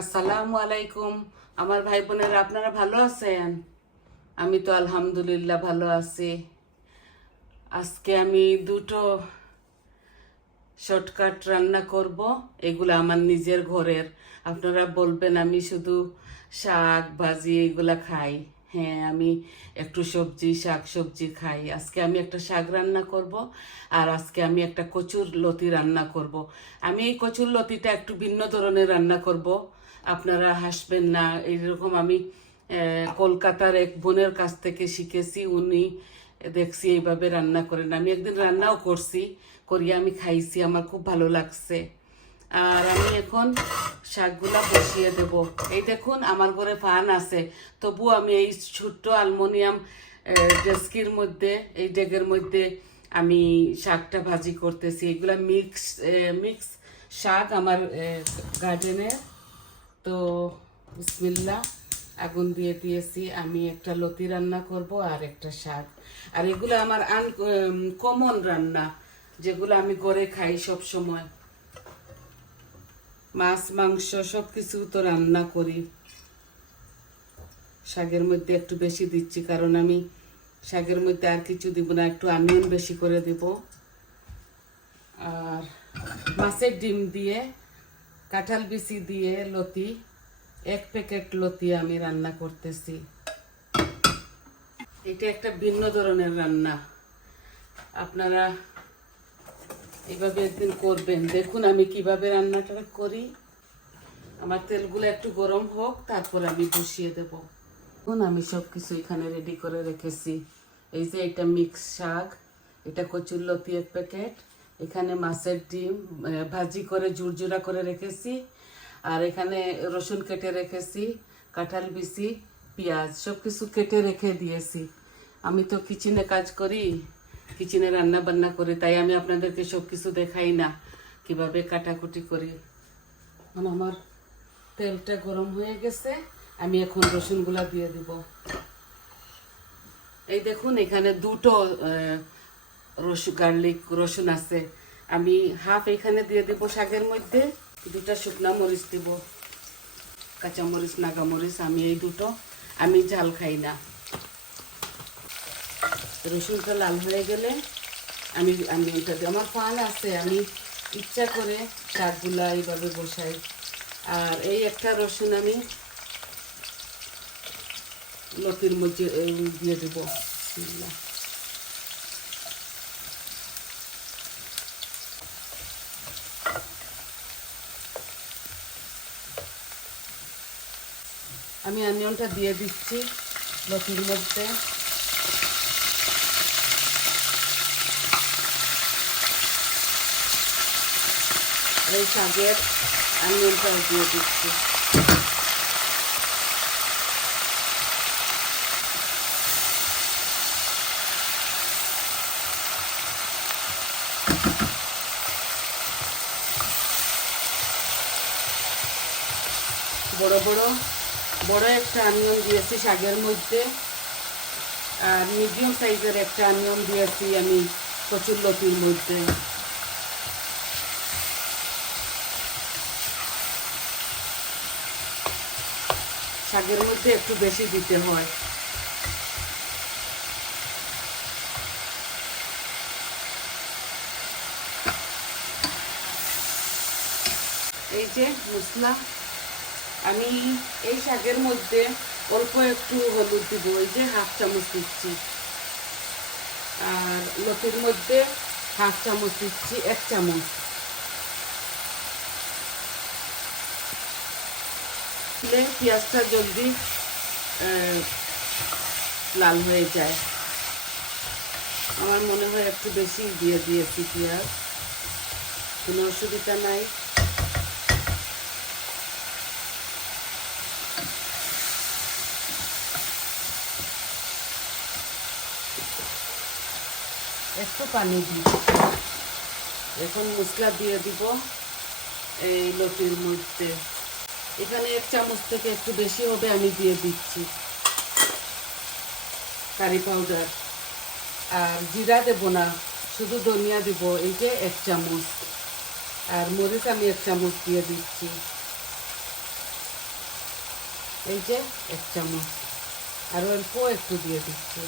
আসসালামু আলাইকুম আমার ভাই বোনেরা, আপনারা ভালো আছেন? আমি তো আলহামদুলিল্লাহ ভালো আছি। আজকে আমি দুটো শর্টকাট রান্না করব। এগুলো আমার নিজের ঘরের। আপনারা বলবেন আমি শুধু শাক ভাজি এগুলা খাই। হ্যাঁ, আমি একটু শাক সবজি খাই। আজকে আমি একটা শাক রান্না করব, আর আজকে আমি একটা কচুর লতি রান্না করব। আমি এই কচুর লতিটা একটু ভিন্ন ধরনের রান্না করব। আপনারা হাসবেন না। এইরকম আমি কলকাতার এক বোনের কাছ থেকে শিখেছি। উনি দেখছি এইভাবে রান্না করেন। আমি একদিন রান্নাও করিয়ে আমি খাইছি, আমার খুব ভালো লাগছে। আর আমি এখন শাকগুলা বসিয়ে দেব। এই দেখুন, আমার ঘরে ফ্যান আছে, তবু আমি এই ছোট্ট অ্যালুমিনিয়াম ডেস্কির মধ্যে, এই ডেগের মধ্যে আমি শাকটা ভাজি করতেছি। এগুলা মিক্স শাক আমার গার্ডেনের। তো বিসমিল্লাহ, আগুন দিয়ে দিয়েছি। আমি একটা লতি রান্না করব আর একটা শাক। আর এগুলো আমার কমন রান্না, যেগুলো আমি ঘরে খাই সব সময়। মাছ মাংস সব কিছু তো রান্না করি। শাকের মধ্যে একটু বেশি দিচ্ছি, কারণ আমি শাকের মধ্যে আর কিছু দিব না, একটু অনিয়ন বেশি করে দিব। আর মাছের ডিম দিয়ে, কাঁঠাল বিচি দিয়ে লতি, 1 প্যাকেট লতি আমি রান্না করতেছি। এটা একটা ভিন্ন ধরনের রান্না, আপনারা এইভাবে একদিন করবেন। দেখুন আমি কিভাবে রান্নাটা করি। আমার তেলগুলো একটু গরম হোক, তারপর আমি বসিয়ে দেব। দেখুন আমি সব কিছু এখানে রেডি করে রেখেছি। এই যে এটা মিক্স শাক, এটা কচুর লতি 1 প্যাকেট, এখানে মাছের ডিম ভাজি করে ঝুরঝুরা করে রেখেছি, আর এখানে রসুন কেটে রেখেছি, কাঁঠাল বিচি, পেঁয়াজ সব কিছু কেটে রেখে দিয়েছি। আমি তো কিচেনে কাজ করি, কিচেনে রান্না বান্না করি, তাই আমি আপনাদেরকে সব কিছু দেখাই না কিভাবে কাটাকুটি করি। আমার তেলটা গরম হয়ে গেছে, আমি এখন রসুনগুলা দিয়ে দিব। এই দেখুন এখানে দুটো গার্লিক রসুন আছে। আমি হাফ এখানে দিয়ে দেব শাকের মধ্যে, 2টা শুকনা মরিচ দিব, কাঁচামরিচ নাগামরিচ। আমি এই দুটো, আমি ঝাল খাই না। রসুনটা লাল হয়ে গেলে আমি আমি ওটা দিই। আমার পান আছে, আমি ইচ্ছা করে শাকগুলা এইভাবে বসাই। আর এই একটা রসুন আমি লতির মধ্যে দিয়ে দেবো। আমি অনিয়নটা দিয়ে দিচ্ছি লতির মধ্যে। এই শাকের অনিয়নটা দিয়ে দিচ্ছি। বড় একটা অনিয়ন দিয়েছি শাকের মধ্যে, আর মিডিয়াম সাইজের একটা অনিয়ন দিয়েছি আমি কচুর লতির মধ্যে। শাকের মধ্যে একটু বেশি দিতে হয়। এই যে মশলা, আমি এই শাকের মধ্যে অল্প একটু হলুদ দিব, এই যে হাফ চামচ দিচ্ছি। আর লতির মধ্যে হাফ চামচ দিচ্ছি, 1 চামচ। পেঁয়াজটা জলদি লাল হয়ে যায়। আমার মনে হয় একটু বেশি দিয়ে দিয়েছি পেঁয়াজ, কোনো অসুবিধা নাই। একটু পানি দিই। এখন মশলা দিয়ে দিব এই লতির মধ্যে। এখানে 1 চামচ থেকে একটু বেশি হবে, আমি দিয়ে দিচ্ছি কারি পাউডার। আর জিরা দেব না, শুধু ধনিয়া দিব, এই যে 1 চামচ। আর মরিচ আমি 1 চামচ দিয়ে দিচ্ছি। এই যে 1 চামচ, আর অল্প একটু দিয়ে দিচ্ছি।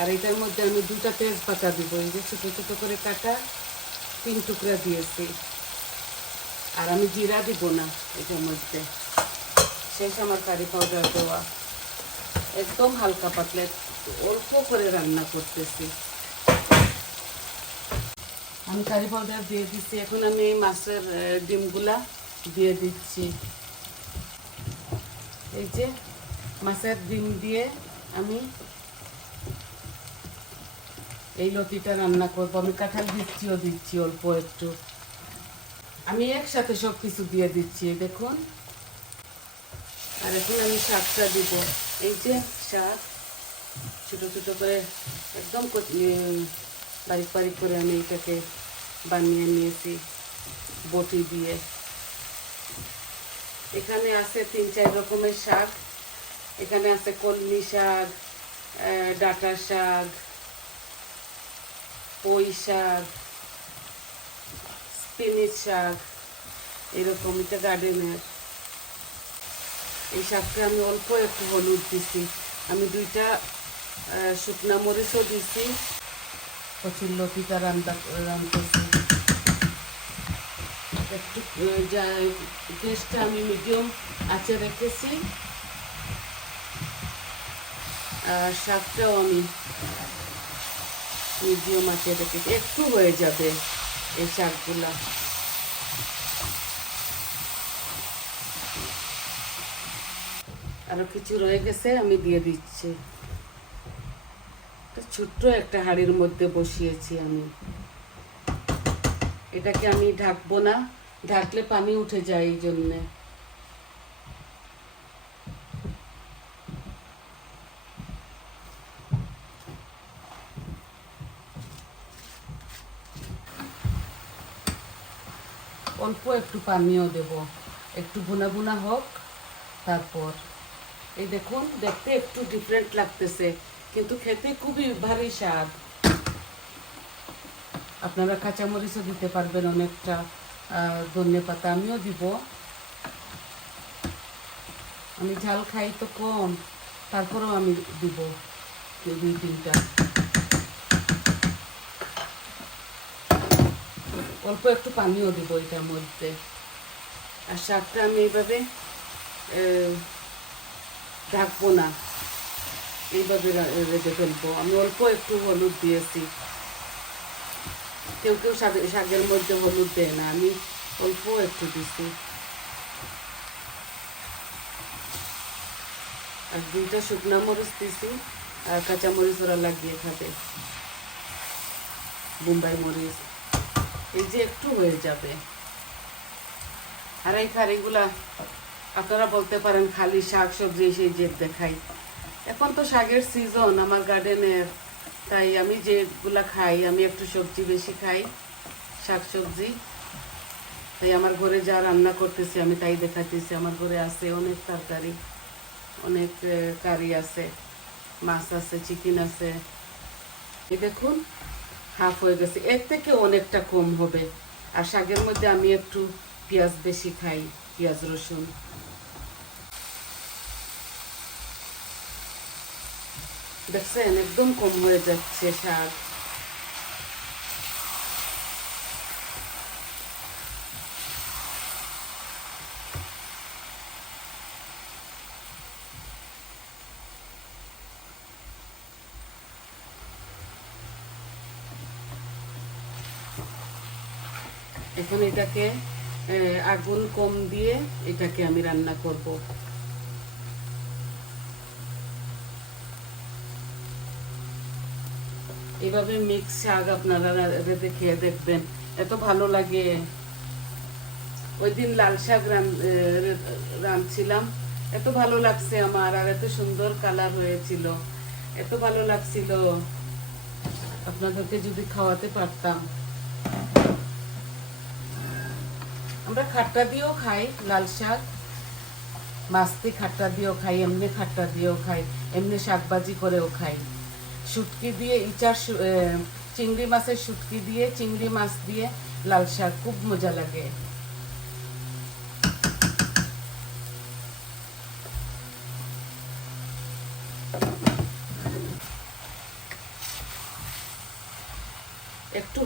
আর এটার মধ্যে আমি 2টা তেজপাতা দিব, এই যে ছোটো ছোটো করে কাটা 3 টুকরা দিয়েছি। আর আমি জিরা দিব না এটার মধ্যে, শেষ আমার কারি পাউডার দেওয়া। একদম হালকা পাতলা অল্প করে রান্না করতেছি। আমি কারি পাউডার দিয়ে দিচ্ছি। এখন আমি এই মাছের ডিমগুলা দিয়ে দিচ্ছি। এই যে মাছের ডিম দিয়ে আমি এই লতিটা রান্না করবো। আমি কাঁঠাল দিচ্ছিও দিচ্ছি অল্প একটু। আমি একসাথে সব কিছু দিয়ে দিচ্ছি দেখুন। আর এখন আমি শাকটা দিব। এই যে শাক ছোটো ছোটো করে একদম বারিক বারিক করে আমি এটাকে বানিয়ে নিয়েছি বটি দিয়ে। এখানে আছে 3-4 রকমের শাক। এখানে আছে কলমি শাক, ডাঁটা শাক, পুঁই শাক, স্পিনিচ শাক, এরকম। এটা গার্ডেনের। এই শাকটা আমি অল্প একটু হলুদ দিছি। আমি 2টা শুকনা মরিচও দিছি। কচুর লতিটা রান্নতেছি। একটু গ্যাসটা আমি মিডিয়াম আঁচে রেখেছি। আর শাকটাও আমি মিডিয়াম আঁচে রেখেছি। একটু হয়ে যাবে এই শাকগুলা। আরো কিছু রয়ে গেছে, আমি দিয়ে দিচ্ছি। ছোট্ট একটা হাঁড়ির মধ্যে বসিয়েছি আমি। এটাকে আমি ঢাকবো না, ঢাকলে পানি উঠে যায়, এই জন্যে। অল্প একটু পানিও দেব, একটু বুনা বুনা হোক। তারপর এই দেখুন, দেখতে একটু ডিফারেন্ট লাগতেছে, কিন্তু খেতে খুবই ভারী স্বাদ। আপনারা কাঁচামরিচও দিতে পারবেন অনেকটা, ধনেপাতা আমিও দিব। আমি ঝাল খাই তো কম, তারপরেও আমি দিব 2-3টা। অল্প একটু পানিও দিব এটার মধ্যে। আর শাকটা আমি এইভাবে ঢাকবো না, এইভাবে রেখে ফেলবো। আমি অল্প একটু হলুদ দিয়েছি। কেউ কেউ শাকের মধ্যে হলুদ দেয় না, আমি অল্প একটু দিছি। আর 2টা শুকনা মরিচ দিছি, আর কাঁচা মরিচ ওরা লাগিয়ে খাবে, বোম্বাই মরিচ। এই যে একটু হয়ে যাবে। আর এই কারিগুলা আপনারা বলতে পারেন খালি শাক সবজি সেই যে দেখাই। এখন তো শাকের সিজন আমার গার্ডেনের, তাই আমি যেগুলা খাই, আমি একটু সবজি বেশি খাই, শাক সবজি। তাই আমার ঘরে যা রান্না করতেছি আমি তাই দেখাতেছি। আমার ঘরে আছে অনেক তরকারি, অনেক কারি আছে, মাছ আছে, চিকেন আছে। এই দেখুন হাফ হয়ে গেছে, এর থেকে অনেকটা কম হবে। আর শাকের মধ্যে আমি একটু পেঁয়াজ বেশি খাই, পেঁয়াজ রসুন। দেখছেন একদম কম হয়ে যাচ্ছে শাক। এখন এটাকে আগুন কম দিয়ে এটাকে আমি রান্না করব। এভাবে মিক্স শাক আপনারা রেঁধে খেয়ে দেখবেন, এত ভালো লাগে। ওই দিন লাল শাক রাঁধছিলাম, এত ভালো লাগছে আমার, আর এত সুন্দর কালার হয়েছিল, এত ভালো লাগছিল। আপনাদেরকে যদি খাওয়াতে পারতাম। আমরা খাট্টা দিয়েও খাই লাল শাক, মাছটি খাট্টা দিয়েও খাই, এমনি খাট্টা দিয়েও খাই, এমনি শাকবাজি করেও খাই। শুটকি দিয়ে চিংড়ি মাছের শুটকি দিয়ে, চিংড়ি মাছ দিয়ে লাল শাক খুব মজা লাগে।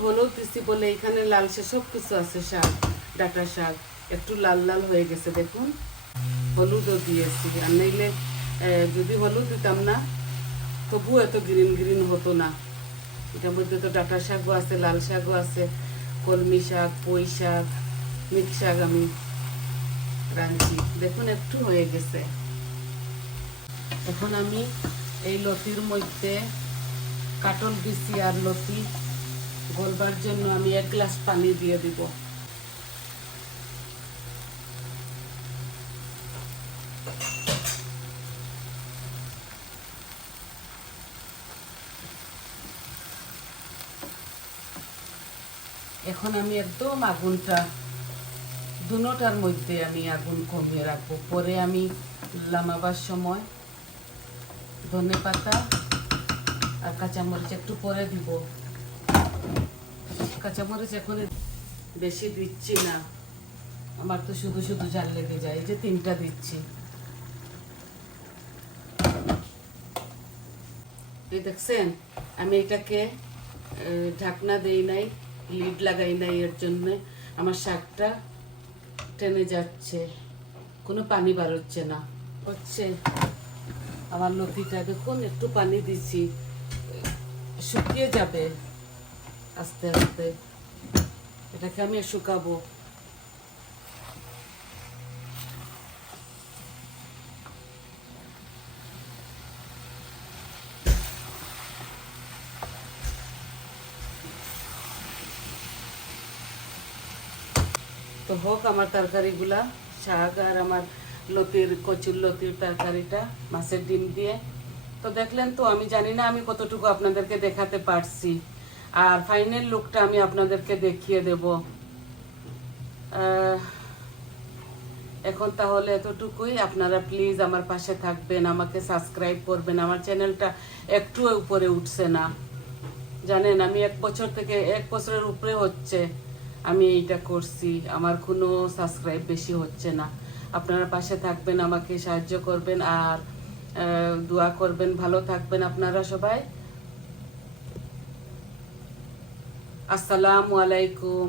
হলুদ দিছি বলে এখানে লালচে সব কিছু আছে, শাক, ডাটা শাক একটু লাল লাল হয়ে গেছে দেখুন। হলুদও দিয়েছি, আর নইলে যদি হলুদ দিতাম না তবু এত গ্রিন গ্রিন হতো না। এটার মধ্যে তো ডাটা শাকও আছে, লাল শাকও আছে, কলমি শাক, পুঁই শাক, মিক্স শাক আমি রাঁধছি। দেখুন একটু হয়ে গেছে। এখন আমি এই লতির মধ্যে কাটল দিছি আর লতি গলবার জন্য আমি 1 গ্লাস পানি দিয়ে দিব। এখন আমি একদম আগুনটা দুটোটার মধ্যে আমি আগুন কমিয়ে রাখবো। পরে আমি লামাবার সময় ধনে পাতা আর কাঁচামরিচ একটু পরে দিব। কাঁচামরিচ এখন বেশি দিচ্ছি না, আমার তো শুধু শুধু ঝাল লেগে যায়। এই যে 3টা দিচ্ছি। এই দেখছেন আমি এটাকে ঢাকনা দেই নাই, লিড লাগাই নাই, এর জন্য আমার শাকটা টেনে যাচ্ছে, কোনো পানি বার হচ্ছে না। হচ্ছে আমার লতিটা দেখুন একটু পানি দিছি, শুকিয়ে যাবে আস্তে আস্তে। এটাকে আমি শুকাবো। তো হোক আমার তরকারিগুলা, শাক আর আমার লতির কচুর লতির তরকারিটা মাছের ডিম দিয়ে। তো দেখলেন তো, আমি জানি না আমি কতটুকু আপনাদেরকে দেখাতে পারছি, আর ফাইনাল লুকটা আমি আপনাদেরকে দেখিয়ে দেব। এখন তাহলে এতটুকুই। আপনারা প্লিজ আমার পাশে থাকবেন, আমাকে সাবস্ক্রাইব করবেন। আমার চ্যানেলটা একটু উপরে উঠছে না, জানেন আমি 1 বছরের উপরে হচ্ছে আমি এইটা করছি, আমার কোনো সাবস্ক্রাইব বেশি হচ্ছে না। আপনারা পাশে থাকবেন, আমাকে সাহায্য করবেন আর দোয়া করবেন। ভালো থাকবেন আপনারা সবাই। আসসালামু আলাইকুম।